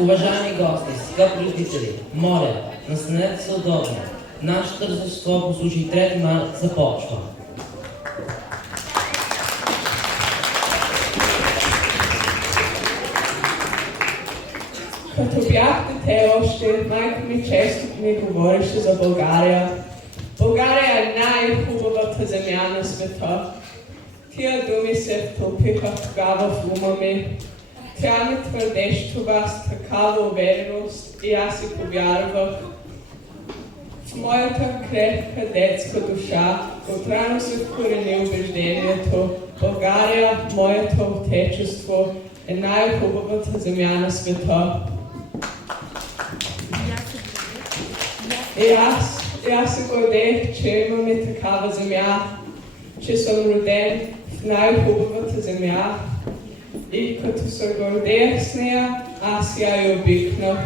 Уважаеми гости, скъпи родители, моля, настанете се удобно. Нашето тържество по случай 3 март започва. Като бях дете още, майка ми често ми говореше за България. България е най-хубавата земя на света. Тия думи се втопиха тогава в ума ми. Тя ми твърдеше това с такава увереност и аз си повярвах. В моята крехка детска душа отрано се вкорени убеждението: България, моето отечество, е най-хубавата земя на света. И аз се гордех, че имаме такава земя, че съм роден в най-хубавата земя. И като се гордех с нея, аз я и обикнах.